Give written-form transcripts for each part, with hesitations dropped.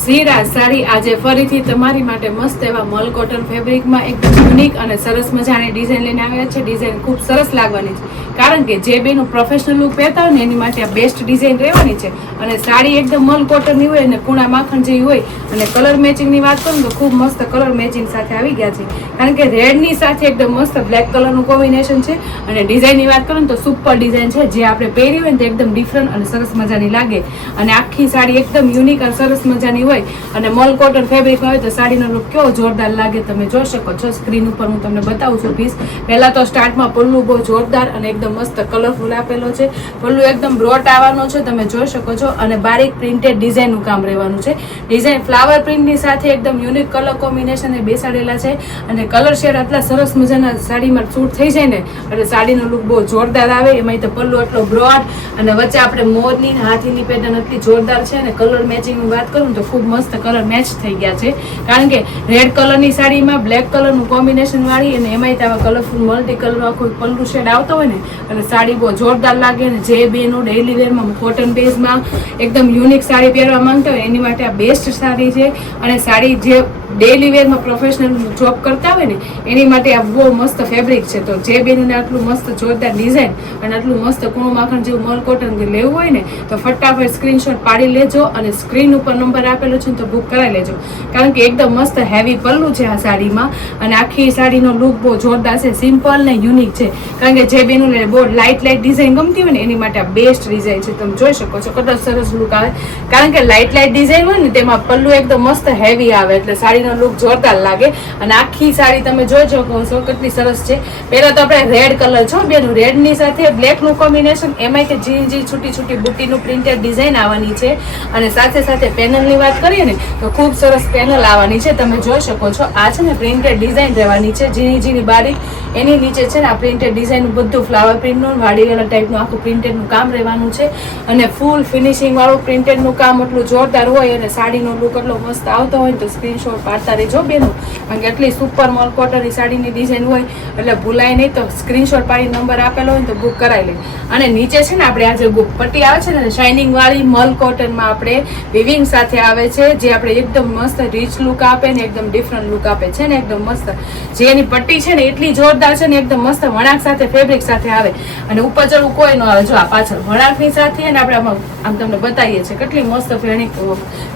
શ્રીરાજ સાડી આજે ફરીથી તમારી માટે મસ્ત એવા મલ કોટન ફેબ્રિકમાં એકદમ યુનિક અને સરસ મજાની ડિઝાઇન લઈને આવ્યા છે. ડિઝાઇન ખૂબ સરસ લાગવાની છે, કારણ કે જે બેનું પ્રોફેશનલ લુક પહેરતા હોય ને એની માટે આ બેસ્ટ ડિઝાઇન રહેવાની છે. અને સાડી એકદમ મલ કોટનની હોય અને પૂણા માખણ જેવી હોય. અને કલર મેચિંગની વાત કરું તો ખૂબ મસ્ત કલર મેચિંગ સાથે આવી ગયા છે, કારણ કે રેડની સાથે એકદમ મસ્ત બ્લેક કલરનું કોમ્બિનેશન છે. અને ડિઝાઇનની વાત કરું તો સુપર ડિઝાઇન છે, જે આપણે પહેરી હોય ને તો એકદમ ડિફરન્ટ અને સરસ મજાની લાગે. અને આખી સાડી એકદમ યુનિક અને સરસ મજાની હોય અને મલ કોટન ફેબ્રિકમાં હોય તો સાડીનો લુક કેવો જોરદાર લાગે તમે જોઈ શકો છો. સ્ક્રીન ઉપર હું તમને બતાવું છું પીસ. પહેલા તો સ્ટાર્ટમાં પલ્લુ બહુ જોરદાર અને એકદમ મસ્ત કલરફુલ આપેલો છે. પલ્લુ એકદમ બ્રોડ આવવાનો છે, તમે જોઈ શકો છો. અને બારીક પ્રિન્ટેડ ડિઝાઇનનું કામ રહેવાનું છે. ડિઝાઇન ફ્લાવર પ્રિન્ટની સાથે એકદમ યુનિક કલર કોમ્બિનેશન એ બેસાડેલા છે. અને કલર શેડ આટલા સરસ મજાના સાડીમાં શૂટ થઈ જાય ને એટલે સાડીનો લુક બહુ જોરદાર આવે. એમાં તો પલ્લુ એટલો બ્રોડ અને વચ્ચે આપણે મોરની હાથીની પેટર્ન એટલી જોરદાર છે. અને કલર મેચિંગની વાત કરું તો ખૂબ મસ્ત કલર મેચ થઈ ગયા છે, કારણ કે રેડ કલરની સાડીમાં બ્લેક કલરનું કોમ્બિનેશન વાળી અને એમાંય આવા કલરફુલ મલ્ટી કલર આખો પલ્લુ શેડ આવતો હોય ને એટલે સાડી બહુ જોરદાર લાગે. અને જે બેનો ડેઈલી વેરમાં કોટન બેઝમાં એકદમ યુનિક સાડી પહેરવા માંગતા હોય એની માટે આ બેસ્ટ સાડી છે. અને સાડી જે ડેઈલી વેરમાં પ્રોફેશનલ જોબ કરતા હોય ને એની માટે આ બહુ મસ્ત ફેબ્રિક છે. તો જે બેનને આટલું મસ્ત જોરદાર ડિઝાઇન અને આટલું મસ્ત કૂણું માખણ જેવું મલ કોટન લેવું હોય ને તો ફટાફટ સ્ક્રીનશોટ પાડી લેજો. અને સ્ક્રીન ઉપર નંબર આપેલો છે તો બુક કરાવી લેજો, કારણ કે એકદમ મસ્ત હેવી પલ્લું છે આ સાડીમાં. અને આખી સાડીનો લુક બહુ જોરદાર છે, સિમ્પલ ને યુનિક છે. કારણ કે જે બેનું બહુ લાઇટ ડિઝાઇન ગમતી હોય ને એની માટે આ બેસ્ટ ડિઝાઇન છે. તમે જોઈ શકો છો કેટલો સરસ લુક આવે, કારણ કે લાઇટ ડિઝાઇન હોય ને તેમાં પલ્લુ એકદમ મસ્ત હેવી આવે એટલે સાડીનો લુક જોરદાર લાગે. અને આખી સાડી તમે જોઈ શકો છો કેટલી સરસ છે. પહેલા તો આપણે રેડ કલર છો બેનું, રેડની સાથે બ્લેકનું કોમ્બિનેશન, એમાંય કે ઝીણી છૂટી છૂટી બુટ્ટીનું પ્રિન્ટેડ ડિઝાઇન આવવાની છે. અને સાથે સાથે પેનલની વાત કરીએ ને તો ખૂબ સરસ પેનલ આવવાની છે. તમે જોઈ શકો છો આ છે ને પ્રિન્ટેડ ડિઝાઇન રહેવાની છે, ઝીણી ઝીણી બારીક. એની નીચે છે ને આ પ્રિન્ટેડ ડિઝાઇન બધું ફ્લાવર પ્રિન્ટનું વાડીવાળા ટાઈપનું આખું પ્રિન્ટેડનું કામ રહેવાનું છે. અને ફૂલ ફિનિશિંગ વાળું પ્રિન્ટેડનું કામ એટલું જોરદાર હોય અને સાડીનો લુક એટલો મસ્ત આવતો હોય તો સ્ક્રીનશોટ પાડતા રહેજો બેનું, કારણ કે એટલી સુપર મલ કોટનની સાડીની ડિઝાઇન હોય એટલે ભૂલાય નહીં. તો સ્ક્રીનશોટ પાડી નંબર આપેલો હોય તો બુક કરાવી લે. અને નીચે છે ને આપણે આ જે પટ્ટી આવે છે ને શાઇનિંગ વાળી મલ કોટનમાં આપણે વિવિંગ સાથે આવે છે, જે આપણે એકદમ મસ્ત રીચ લુક આપે ને એકદમ ડિફરન્ટ લુક આપે છે ને એકદમ મસ્ત. જે એની પટ્ટી છે ને એટલી જોરદાર છે ને એકદમ મસ્ત વણાક સાથે ફેબ્રિક સાથે આવે. અને ઉપર ચડવું કોઈ ન આવે. જો આ પાછળ વણાકની સાથે ને આપણે આમ તમને બતાવીએ છીએ કેટલી મસ્ત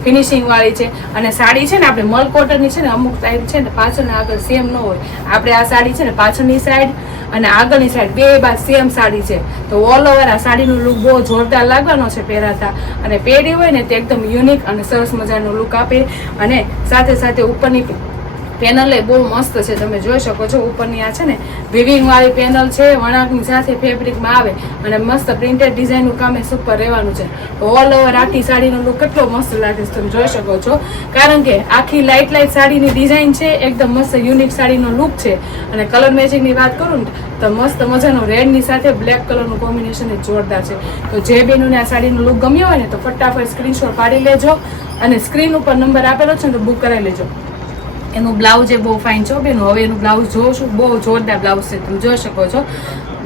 ફિનિશિંગ વાળી છે. અને સાડી છે ને આપણે મલ કોટનની છે ને અમુક સાઈડ છે ને પાછળ ને આગળ સેમ ન હોય. આપણે આ સાડી છે ને પાછળની સાઈડ અને આગળની સાઈડ બે બાદ સેમ સાડી છે. તો ઓલ ઓવર આ સાડીનું લુક બહુ જોરદાર લાગવાનો છે પહેરાતા. અને પહેરી હોય ને તે એકદમ યુનિક અને સરસ મજાનો લુક આપે. અને સાથે સાથે ઉપરની પેનલ એ બહુ મસ્ત છે, તમે જોઈ શકો છો. ઉપરની આ છે ને વિવિંગ વાળી પેનલ છે, વણાકની સાથે ફેબ્રિકમાં આવે અને મસ્ત પ્રિન્ટેડ ડિઝાઇનનું કામ એ સુપર રહેવાનું છે. ઓલ ઓવર આખી સાડીનો લુક કેટલો મસ્ત લાગે છે તમે જોઈ શકો છો, કારણ કે આખી લાઇટ સાડીની ડિઝાઇન છે, એકદમ મસ્ત યુનિક સાડીનો લુક છે. અને કલર મેચિંગની વાત કરું ને તો મસ્ત મજાનો રેડની સાથે બ્લેક કલરનું કોમ્બિનેશન એ જોરદાર છે. તો જે બેનોને આ સાડીનો લુક ગમ્યો હોય ને તો ફટાફટ સ્ક્રીનશોટ પાડી લેજો. અને સ્ક્રીન ઉપર નંબર આપેલો છે ને તો બુક કરાવી લેજો. એનું બ્લાઉઝ એ બહુ ફાઇન છે બેનું. હવે એનું બ્લાઉઝ જોઉં છું, બહુ જોરદાર બ્લાઉઝ છે, તમે જોઈ શકો છો.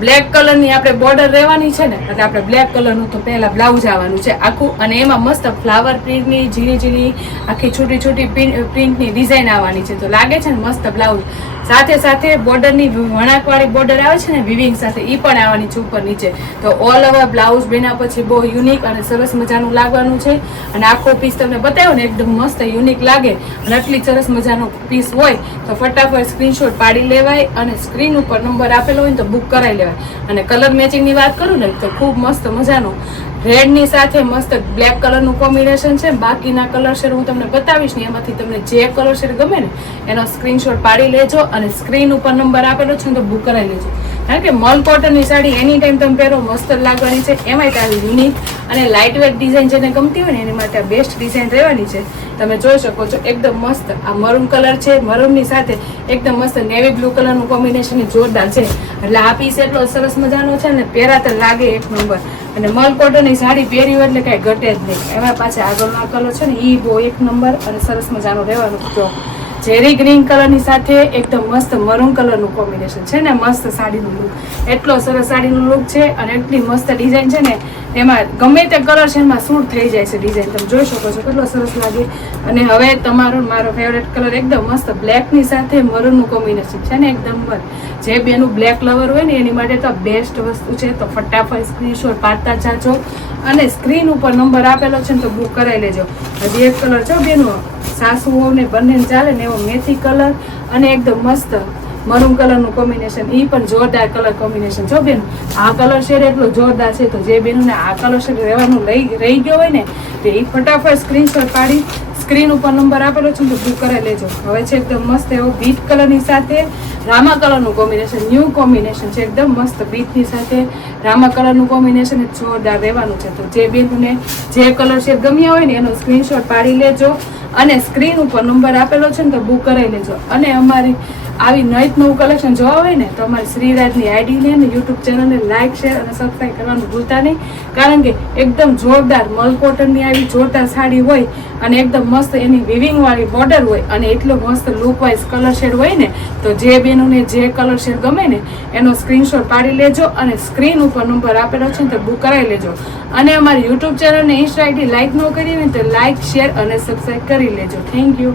બ્લેક કલરની આપણે બોર્ડર રહેવાની છે ને એટલે આપણે બ્લેક કલરનું તો પહેલા બ્લાઉઝ આવવાનું છે આખું. અને એમાં મસ્ત ફ્લાવર પ્રિન્ટની ઝીણી ઝીણી આખી છૂટી છૂટી પ્રિન્ટની ડિઝાઇન આવવાની છે. તો લાગે છે ને મસ્ત બ્લાઉઝ. સાથે સાથે બોર્ડરની વણાકવાળી બોર્ડર આવે છે ને વિવિંગ સાથે એ પણ આવવાની છે ઉપર નીચે. તો ઓલ ઓવર બ્લાઉઝ બેના પછી બહુ યુનિક અને સરસ મજાનું લાગવાનું છે. અને આખો પીસ તમને બતાવ્યો ને એકદમ મસ્ત યુનિક લાગે અને આટલી સરસ મજાનો પીસ હોય તો ફટાફટ સ્ક્રીનશોટ પાડી લેવાય. અને સ્ક્રીન ઉપર નંબર આપેલો હોય તો બુક કરાવી લેવાય. અને કલર મેચિંગની વાત કરું ને તો ખૂબ મસ્ત મજાનું રેડની સાથે મસ્ત બ્લેક કલરનું કોમ્બિનેશન છે. બાકીના કલર શેડ હું તમને બતાવીશ ને એમાંથી તમને જે કલર શેડ ગમે ને એનો સ્ક્રીનશોટ પાડી લેજો. અને સ્ક્રીન ઉપર નંબર આપેલો છે ને તો બુક કરાવી લેજો, કારણ કે મલ કોટનની સાડી એની ટાઈમ તમે પહેરો મસ્ત લાગવાની છે. એમાંય તારી યુનિક અને લાઇટ વેટ ડિઝાઇન જેને ગમતી હોય ને એની માટે આ બેસ્ટ ડિઝાઇન રહેવાની છે. તમે જોઈ શકો છો એકદમ મસ્ત આ મરૂન કલર છે, મરૂનની સાથે એકદમ મસ્ત નેવી બ્લુ કલરનું કોમ્બિનેશન જોરદાર છે. એટલે આ પીસ એટલો સરસ મજાનો છે ને પહેરાતા લાગે એક નંબર. અને મલ કોટનની સાડી પહેરી હોય એટલે કાંઈ ઘટે જ નહીં. એમાં પાછા આગળનો કલર છે ને એ બહુ એક નંબર અને સરસ મજાનો રહેવાનો. જો ઝેરી ગ્રીન કલરની સાથે એકદમ મસ્ત મરૂન કલરનું કોમ્બિનેશન છે ને, મસ્ત સાડીનું લુક, એટલો સરસ સાડીનું લુક છે અને એટલી મસ્ત ડિઝાઇન છે ને, એમાં ગમે તે કલર છે એમાં સૂટ થઈ જાય છે ડિઝાઇન. તમે જોઈ શકો છો કેટલો સરસ લાગે. અને હવે તમારો મારો ફેવરેટ કલર એકદમ મસ્ત બ્લેકની સાથે મરૂનનું કોમ્બિનેશન છે ને, એકદમ મસ્ત. જે બેનું બ્લેક લવર હોય ને એની માટે તો બેસ્ટ વસ્તુ છે. તો ફટાફટ સ્ક્રીનશોટ પાડતા જાજો અને સ્ક્રીન ઉપર નંબર આપેલો છે ને તો બુક કરાવી લેજો. હજી એક કલર છે બેનું, સાસુઓને બંનેને ચાલે ને એવો મેથી કલર અને એકદમ મસ્ત મરૂન કલરનું કોમ્બિનેશન, એ પણ જોરદાર કલર કોમ્બિનેશન છો બેન. આ કલર શેડ એટલો જોરદાર છે. તો જે બેનોને આ કલર શેડ રહેવાનું રહી ગયો હોય ને તો એ ફટાફટ સ્ક્રીનશોટ પાડી સ્ક્રીન ઉપર નંબર આપેલો છે તો બુક કરાવી લેજો. હવે છે એકદમ મસ્ત એવો બીટ કલરની સાથે રામા કલરનું કોમ્બિનેશન, ન્યૂ કોમ્બિનેશન છે એકદમ મસ્ત. બીટની સાથે રામા કલરનું કોમ્બિનેશન જોરદાર રહેવાનું છે. તો જે બેનોને જે કલર શેડ ગમ્યા હોય ને એનો સ્ક્રીનશોટ પાડી લેજો અને સ્ક્રીન ઉપર નંબર આપેલો છે ને તો બુક કરાવી લેજો. અને અમારી આવી નવીન નવું કલેક્શન જોવા હોય ને તો અમારી શ્રીરાજની આઈડીને અને યુટ્યુબ ચેનલને લાઇક શેર અને સબસ્ક્રાઈબ કરવાનું ભૂલતા નહીં. કારણ કે એકદમ જોરદાર મલ કોટનની આવી જોરદાર સાડી હોય અને એકદમ મસ્ત એની વિવિંગવાળી બોર્ડર હોય અને એટલો મસ્ત લુક વાઇઝ કલર શેડ હોય ને તો જે બેનોને જે કલર શેડ ગમે ને એનો સ્ક્રીનશોટ પાડી લેજો અને સ્ક્રીન ઉપર નંબર આપેલો છે ને તો બુક કરાવી લેજો. અને અમારી યુટ્યુબ ચેનલને ઇન્સ્ટા આઈડી લાઇક ન કરી ને તો લાઇક શેર અને સબસ્ક્રાઈબ કરી લેજો. Thank you.